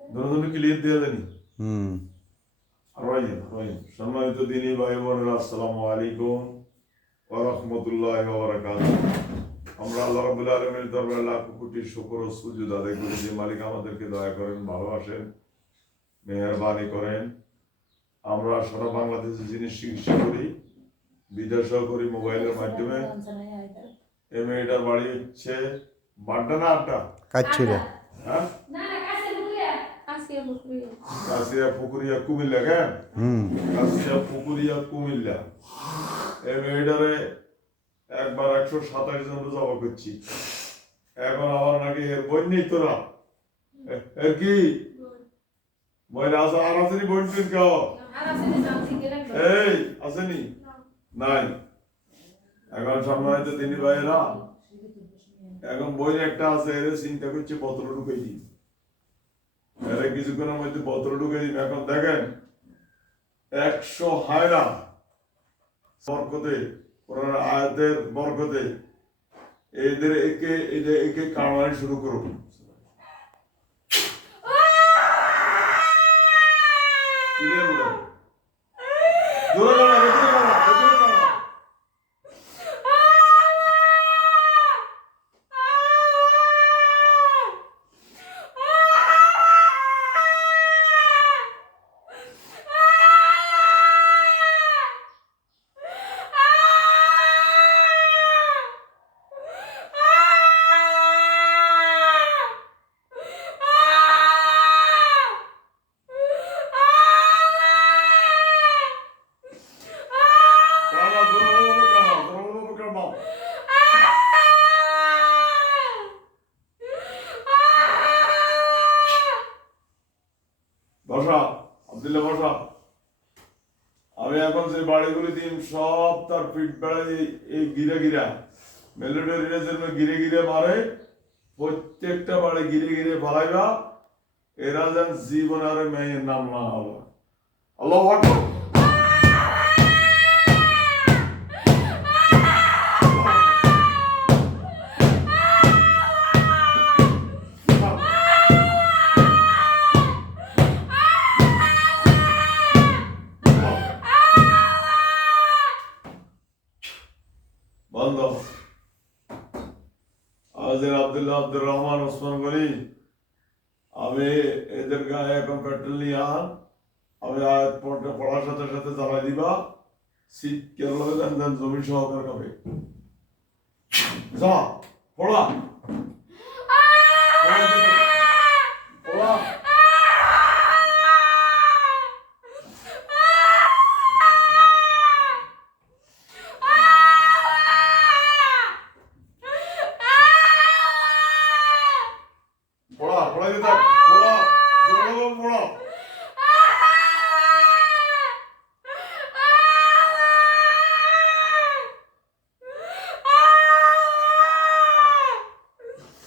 দুজনে ক্লিয়ার দিয়ে দেনি। হুম। সম্মানিত দিনী ভাই বোনেরা, আসসালামু আলাইকুম ওয়া রাহমাতুল্লাহি ওয়া বারাকাতুহু। আমরা আল্লাহ রাব্বুল আলামিনের দরবারে লাখ কোটি শুকর ও সুজুদ আদায় করি যে মালিক আমাদেরকে দয়া করেন, ভালোবাসেন, মেহেরবানি করেন। আমরা সারা বাংলাদেশে জিনিস চিকিৎসা করি, বিদেশেও করি মোবাইলের মাধ্যমে। এই মেয়েটার বাড়ি হচ্ছে বাড্ডা না আড্ডা? কাচ্ছিরা। হ্যাঁ, কাছিয়া পুকুরিয়া কুমিল্লা। কেন কাছিয়া পুকুরিয়া কুমিল্লা। এই মেয়েটারে একবার 127 জন জবা করছি। এখন আমার নাকি এর বই নেই। তোরা এর কি বই আছে? আর আসেনি বই টুন কেউ? এই আসেনি? নাই। এখন সম্মানিত দিনী ভাইয়েরা, এখন বই একটা আছে, এর চিন্তা করছে বোতল ঢুকাই দিই, এর কিছুক্ষণের মধ্যে বোতল ঢুকাই দিই। এখন দেখেন 100 হায়রা বরকতে, কোরআন আয়াতের বরকতে এদের একে কামাই শুরু করুন। বসা আব্দুল্লাহ, বসা। আমি এখন যে বাড়িগুলি দিন সব তার পিঠ বেড়াই এই গিরে গিরা মেলোডিয়ার জন্য গিরে গিরে মারে। প্রত্যেকটা বাড়ি গিরে গিরে ফালাইবা, এরা যেন জীবন আর মেয়ের নাম না হলো। আল্লাহু আকবার। বন্ধ। আমাদের আব্দুল্লাহ আব্দুর রহমান ওসমান গনি, আমি এদের গায়ে এখন পেট্রোল নিয়ে আমি আয়াত পড়ার সাথে সাথে জ্বালাই দিবা। শীত কেরল দেন জমি সহকার খাবে। যা পড়া পড়া। পড়া পড়াই দিতে পড়া, জোরে পড়া।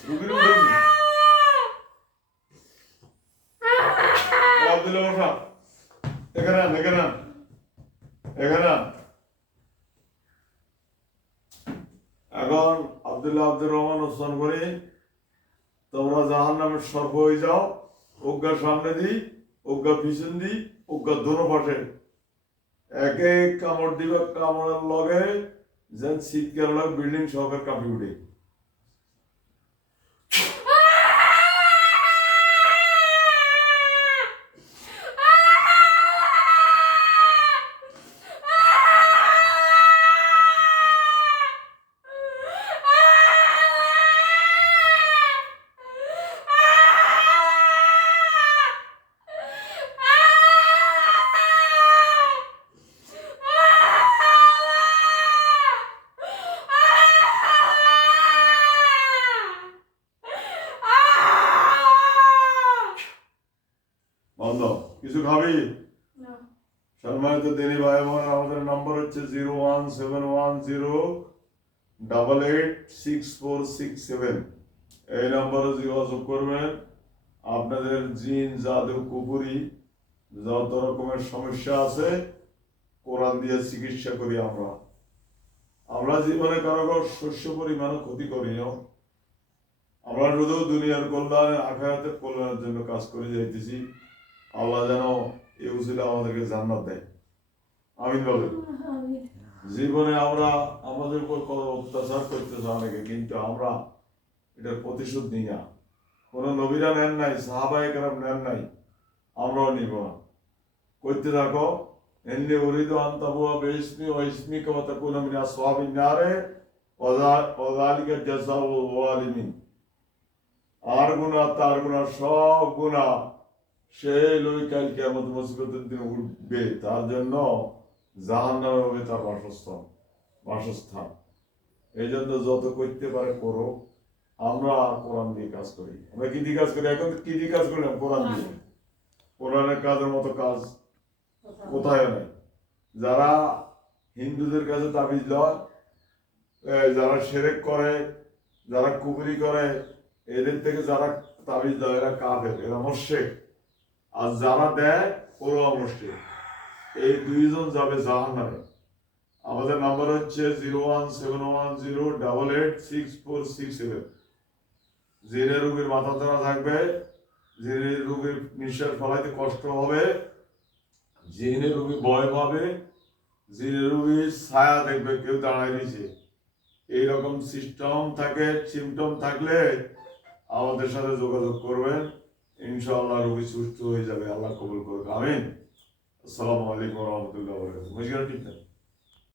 রুগীর উঠে আব্দুল্লাহ বসা। এখানে আন, এখানে আন, এখানে আন। এখন আব্দুল্লাহ আব্দুর রহমান ওসমান করে তোমরা জাহান নামের সর্ব হয়ে যাও। অজ্ঞা সামনে দিই, অজ্ঞা পিছন দিই, অজ্ঞা দোনো পাশে এক এক কামড় দিবে। কামড়ের লগে যেন শীতকাল লগ বিল্ডিং সহকার কাঁপি উঠে। বন্ধ। কিছু খাবি? সম্মানিত দিনী ভাই বোন, আমাদের নম্বর হচ্ছে 01710886467। এই নম্বরে যোগাযোগ করবেন। আপনাদের জিন জাদু কুপুরি যত রকমের সমস্যা আছে কোরআন দিয়ে চিকিৎসা করি আমরা। আমরা জীবনে কারো শস্য পরিমাণ ক্ষতি করি না। আমরা শুধু দুনিয়ার কল্যাণে আখিরাতের কল্যাণের জন্য কাজ করে যাইতেছি। আল্লাহ যেন এই উসিলা আমাদেরকে জান্নাত দেয়। আমিন বলেন। জীবনে আমরা আমাদের উপর কত অত্যাচার করতেছে অনেকে, কিন্তু আমরা এটার প্রতিশোধ নিই না। কোনো নবীরা নেন নাই, সাহাবায়ে কেরাম নেন নাই, আমরাও নিব না। করতে থাকো। এমনি উরিদু আন তাবুয়া বিইসমি ওয়া ইসমিকা ওয়া তাকুনা মিন আসহাবিন নারে ওয়া যালিকা জাযাউল যালিমিন। আর গুনাহ তার গুনাহ সব গুনাহ সে লই কাল কিয়ামত মুসিবতের দিন উঠবে, তার জন্য জাহান্নামে হবে তার বাসস্থান। এই জন্য যত করতে পারে করো। আমরা কোরআন দিয়ে কাজ করি। আমরা কি দিয়ে কাজ করি? এখন কি দিয়ে কাজ করলাম? কোরআন দিয়ে। কোরআনের কাজের মতো কাজ কোথায় নাই। যারা হিন্দুদের কাছে তাবিজ লয়, যারা শিরক করে, যারা কুফরি করে, এদের থেকে যারা তাবিজ দেয় এরা কাফের, এরা মুশরিক। আর যারা দেয় ওরা মুশরিক। এই দুইজন যাবে জাহান্নামে। আমাদের নাম্বার হচ্ছে 01710886467। জেনে রোগীর মাথা ধরা থাকবে, জেনে রোগীর নিঃশ্বাস ফলাইতে কষ্ট হবে, জেনে রোগী ভয় পাবে, জেনে রোগীর ছায়া দেখবে কেউ দাঁড়ায় দিয়েছে। এইরকম সিমটম থাকলে আমাদের সাথে যোগাযোগ করবেন। ইনশাআল্লাহ রোগী সুস্থ হয়ে যাবে। আল্লাহ কবুল করবে। আমিন। আসসালামু আলাইকুম ওয়া রাহমাতুল্লাহি ওয়া বারাকাতুহু।